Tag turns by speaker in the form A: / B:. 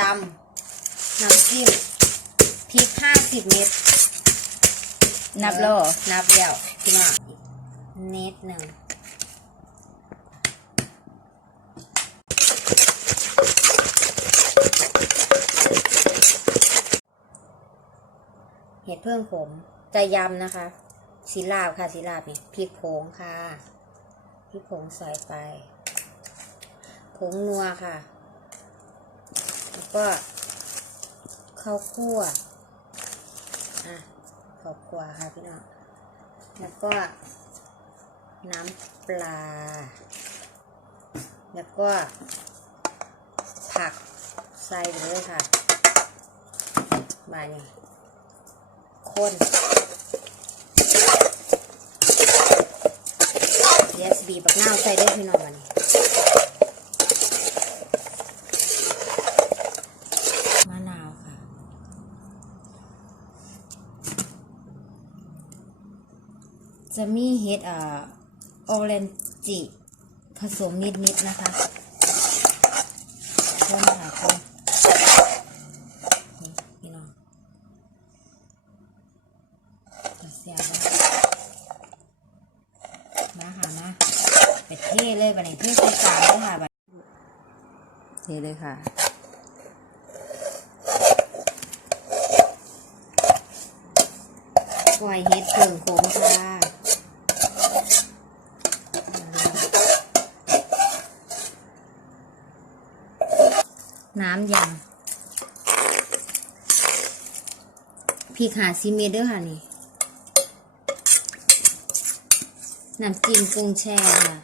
A: ตำน้ำจิ้มพริกห้าสิบเม็ด
B: นับแล้วเหรอ
A: นับแล้วพี่น้องเน็ตหนึ่งเห็ดเพิ่มผมจะยำนะคะสีลาบค่ะสีลาบนี่พริกผงค่ะพริกผงใส่ไปผงนัวค่ะ แล้วก็ข้าวคั่วอะข้าวคั่วค่ะพี่น้องแล้วก็น้ำปลา แล้วก็ผักใส่เลยค่ะมาเนี่ยคนเยสบีบักนาวใส่ได้พี่น้องมานี่มะนาวค่ะ จะมีเห็ดอ่าออเรนจิผสมนิดๆนนะคะคนค่ะคนนี่พี่น้องจะเสียบมาหามาไปเทเลยบันนี้เทใส่กลางเลยค่ะบัดเทเลยค่ะปล่อยเห็ดเพิ่งโขมค่ะ น้ำยำพริกหาซีเมดด้วยค่ะนี่ น้ำจิ้มกุ้งแช่ค่ะ